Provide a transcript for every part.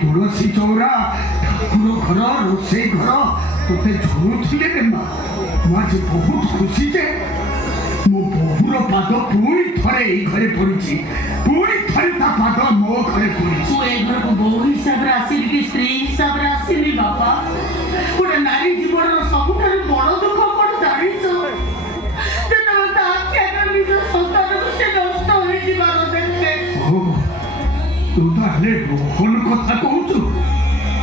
तुलसी चौरा ठाकुर घर रोसे घर तोते झुरुले आज बहुत खुशी जे मो बहुर पाद पुणी थरे घरे पड़ी पुणी थरे ता पाद मो घरे पड़ी तू ए घर को बहु हिसाब रे आसी कि स्त्री हिसाब रे आसीनी बापा गोटे नारी जीवन सबुठार बड़ दुख कौन जानिछ जेतबे ता आख्या निज संतान को से नष्ट होई जीवन देखले तू ताले रोहन कथा कहूचु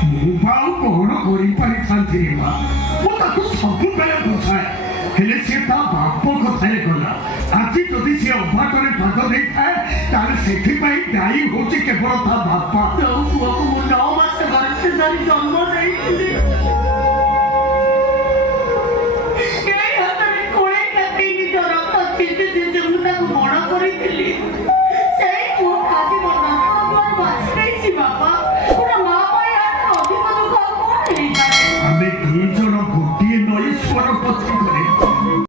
मु बाउ कोन करि पारि थांती मा मु ताकू सबु बेले बुझाए हेले से ता बाप कथाले गला आजि जदि से अभाटरे भाग देई थाए ताले सेठी पई दाई होची केवल ता बापा तो पुआ को मु 9 मास गर्भे धरि जन्म देइथिली ए हातरे कोळे काटी निज रक्त चिंती चिंती मु ताकू बड़ करिथिली सेई पुआ आजि